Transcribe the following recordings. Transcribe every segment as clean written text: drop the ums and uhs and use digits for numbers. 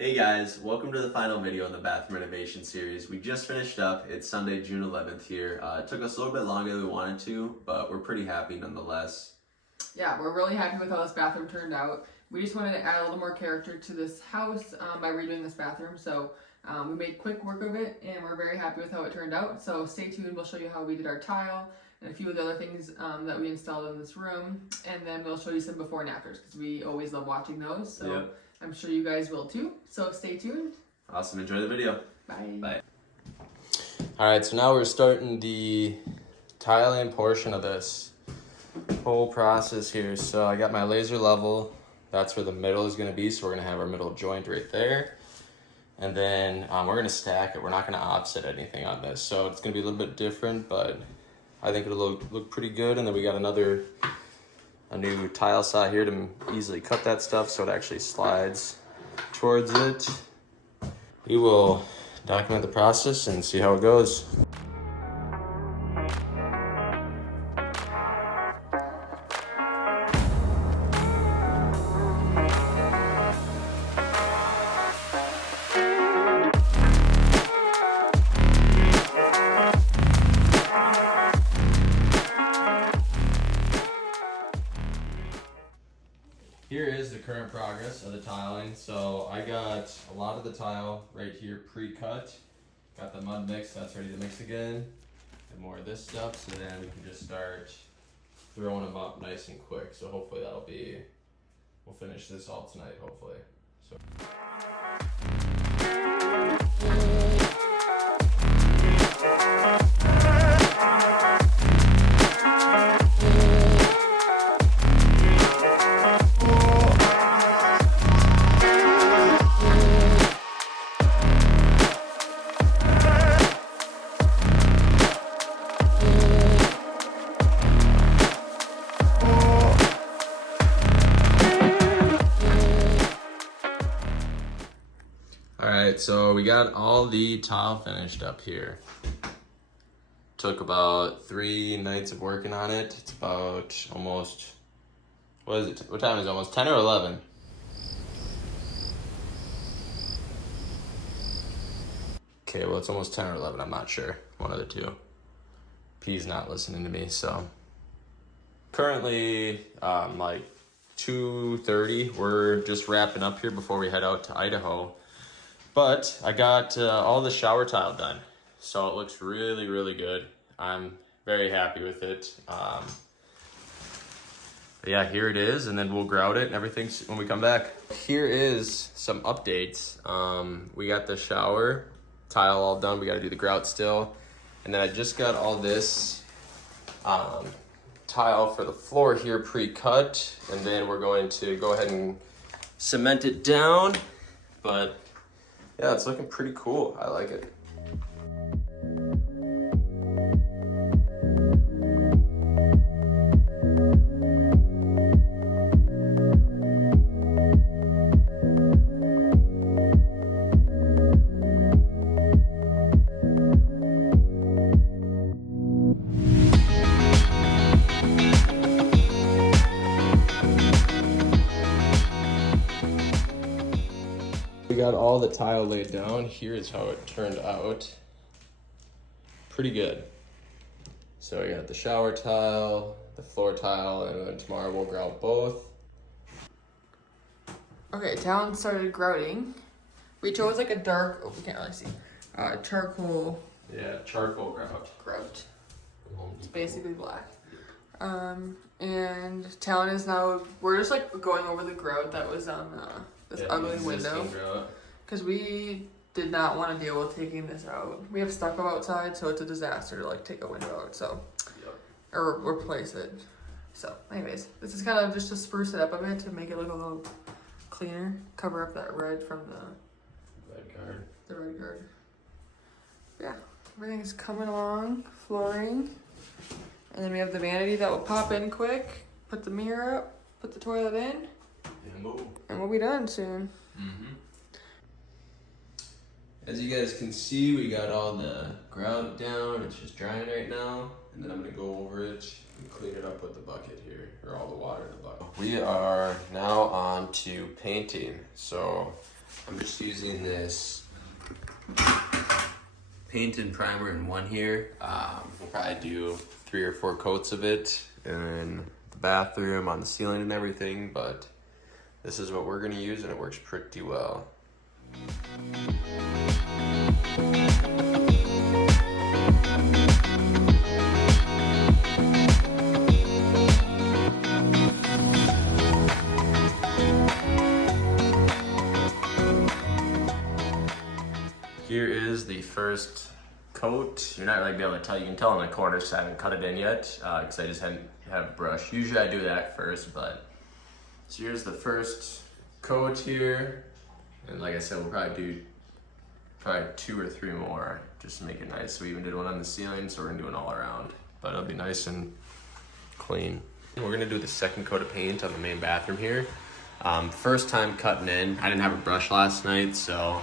Hey guys, welcome to the final video in the bathroom renovation series. We just finished up. It's Sunday, June 11th here. It took us a little bit longer than we wanted to, but we're pretty happy nonetheless. Yeah, we're really happy with how this bathroom turned out. We just wanted to add a little more character to this house by redoing this bathroom. So we made quick work of it and we're very happy with how it turned out. So stay tuned, we'll show you how we did our tile and a few of the other things that we installed in this room. And then we'll show you some before and afters because we always love watching those. So yep. I'm sure you guys will too. So stay tuned. Awesome, enjoy the video. Bye. Bye. Alright, so now we're starting the tiling portion of this whole process here. So I got my laser level. That's where the middle is going to be. So we're going to have our middle joint right there. And then we're going to stack it. We're not going to offset anything on this. So it's going to be a little bit different, but I think it'll look pretty good. And then we got a new tile saw here to easily cut that stuff so it actually slides towards it. We will document the process and see how it goes. Here is the current progress of the tiling. So I got a lot of the tile right here pre-cut. Got the mud mix, that's ready to mix again. And more of this stuff, so then we can just start throwing them up nice and quick. So hopefully we'll finish this all tonight, hopefully. So. Alright, so we got all the tile finished up here. Took about 3 nights of working on it. It's about almost, what is it? What time is it? Almost 10 or 11? Okay, well it's almost 10 or 11, I'm not sure. One of the two. P's not listening to me, so. Currently, like 2:30. We're just wrapping up here before we head out to Idaho. But I got all the shower tile done, so it looks really, really good. I'm very happy with it. But yeah, here it is, and then we'll grout it and everything when we come back. Here is some updates. We got the shower tile all done. We got to do the grout still. And then I just got all this tile for the floor here pre-cut. And then we're going to go ahead and cement it down. But yeah, it's looking pretty cool. I like it. We got all the tile laid down. Here is how it turned out. Pretty good. So we got the shower tile, the floor tile, and then tomorrow we'll grout both. Okay, Talon started grouting. We chose like a dark, we can't really see, charcoal. Yeah, charcoal grout. Grout. It's basically black. And Talon is now, we're just like going over the grout that was on this ugly window. Because we did not want to deal with taking this out. We have stucco outside, so it's a disaster to like take a window out, so. Yep. Or replace it. So, anyways, this is kind of just to spruce it up a bit to make it look a little cleaner. Cover up that red from the red guard. Yeah, everything's coming along, flooring. And then we have the vanity that will pop in quick, put the mirror up, put the toilet in, and we'll be done soon. Mm-hmm. As you guys can see, we got all the grout down. It's just drying right now. And then I'm gonna go over it and clean it up with the bucket here, or all the water in the bucket. We are now on to painting. So I'm just using this paint and primer in one here. We'll probably do 3 or 4 coats of it in the bathroom, on the ceiling and everything, but this is what we're gonna use and it works pretty well. Here is the first coat. You're not really gonna be able to tell. You can tell on the corners 'cause I haven't cut it in yet because I just hadn't have a brush. Usually I do that first, but so here's the first coat here. And like I said, we'll probably do 2 or 3 more just to make it nice. We even did one on the ceiling, so we're gonna do it all around. But it'll be nice and clean. We're gonna do the second coat of paint on the main bathroom here. First time cutting in. I didn't have a brush last night, so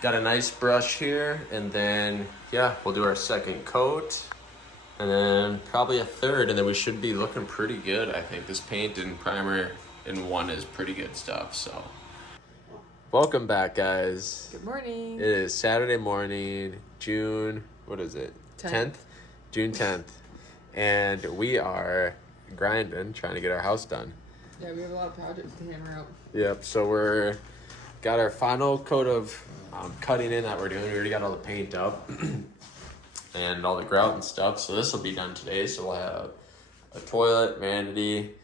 got a nice brush here, and then yeah, we'll do our second coat, and then probably a third, and then we should be looking pretty good. I think this paint and primer in one is pretty good stuff. So welcome back, guys. Good morning. It is Saturday morning, June, what is it? 10th? June 10th. And we are grinding, trying to get our house done. Yeah, we have a lot of projects to hammer out. Yep, so got our final coat of cutting in that we're doing. We already got all the paint up and all the grout and stuff. So this will be done today. So we'll have a toilet, vanity,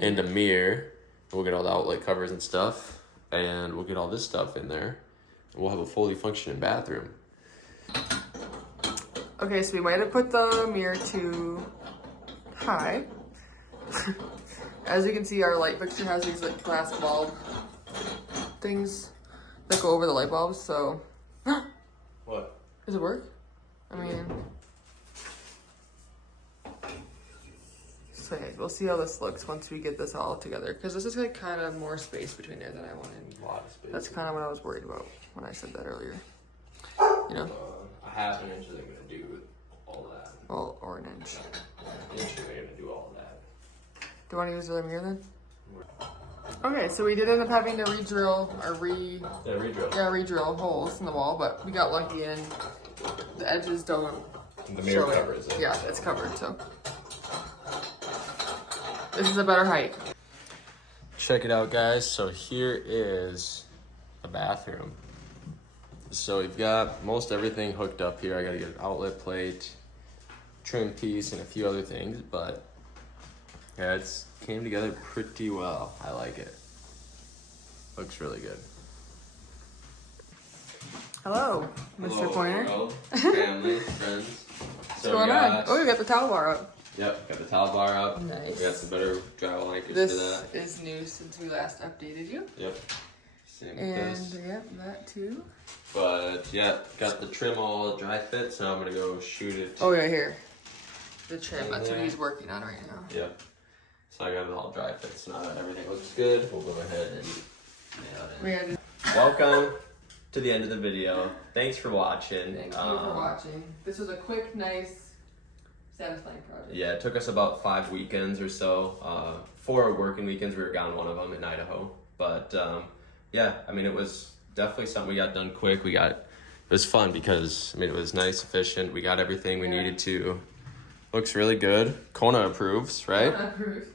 and a mirror. We'll get all the outlet covers and stuff. And we'll get all this stuff in there. And we'll have a fully functioning bathroom. Okay, so we might have put the mirror too high. As you can see, our light fixture has these like glass bulb things that go over the light bulbs, so. What? Does it work? I mean. So yeah, we'll see how this looks once we get this all together. Because this is like kind of more space between there than I wanted. A lot of space. That's kind of what I was worried about when I said that earlier. You know? A half an inch is going to do all that. Well, or an inch. An inch is going to do all that. Do you want to use the other mirror then? Okay, so we did end up having to re-drill or re-drill holes in the wall, but we got lucky and the edges don't. The mirror show covers it. Yeah, it's covered, so. This is a better height. Check it out, guys. So here is the bathroom. So we've got most everything hooked up here. I gotta get an outlet plate, trim piece, and a few other things, but yeah, it's came together pretty well. I like it. Looks really good. Hello, Mr. Pointer. World, family, friends. What's going on? Oh, you got the towel bar up. Yep, got the towel bar up. Nice. We got some better drywall blankets This for that. is new since we last updated you. Yep. Same with And this. yeah, that too. But yeah, got the trim all dry fit, so I'm gonna go shoot it. Oh yeah, here. The trim, In that's what there. he's working on right now. Yep. So I got it all dry fit, so now that everything looks good, we'll go ahead and nail it in. We had to Welcome to the end of the video. Thanks for watching. Thank you for watching. This was a quick, nice, satisfying project. Yeah, it took us about 5 weekends or so. 4 working weekends. We were gone one of them in Idaho. But yeah, I mean, it was definitely something we got done quick. It was fun because, I mean, it was nice, efficient. We got everything we needed to. Looks really good. Kona approves, right? Kona approves.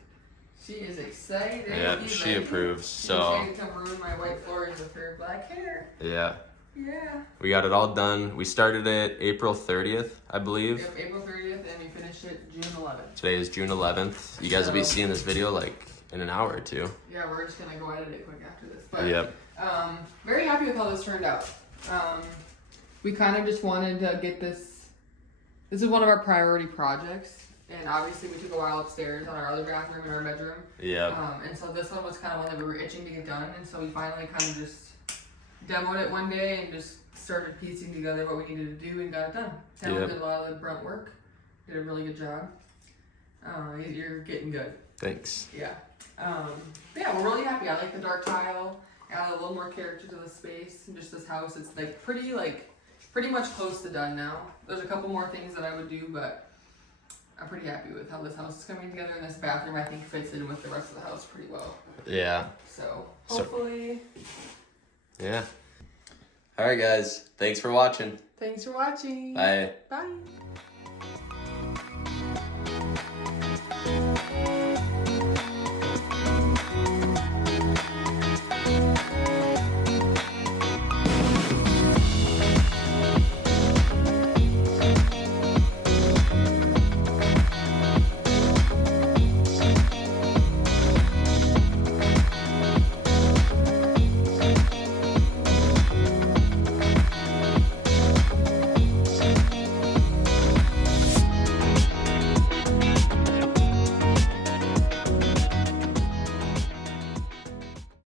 She is excited. Yeah, He's she like, approves. She's So going to come ruin my white floors with her black hair. yeah, Yeah. we got it all done. We started it April 30th, I believe. Yep, April 30th, and we finished it June 11th. Today is June 11th. You guys will be So- seeing this video like in an hour or two. Yeah, we're just gonna go edit it quick after this. But Yep. very happy with how this turned out. We kind of just wanted to get this. This is one of our priority projects, and obviously we took a while upstairs on our other bathroom and our bedroom. Yeah. And so this one was kind of one that we were itching to get done, and so we finally kind of just demoed it one day and just started piecing together what we needed to do and got it done. Sam Yep. did a lot of the brunt work. Did a really good job. You're getting good. Thanks. Yeah. Yeah, we're really happy. I like the dark tile. Add a little more character to the space and just this house. It's pretty much close to done now. There's a couple more things that I would do, but I'm pretty happy with how this house is coming together. And this bathroom, I think, fits in with the rest of the house pretty well. Yeah. So hopefully Yeah. All right, guys. Thanks for watching. Thanks for watching. Bye. Bye.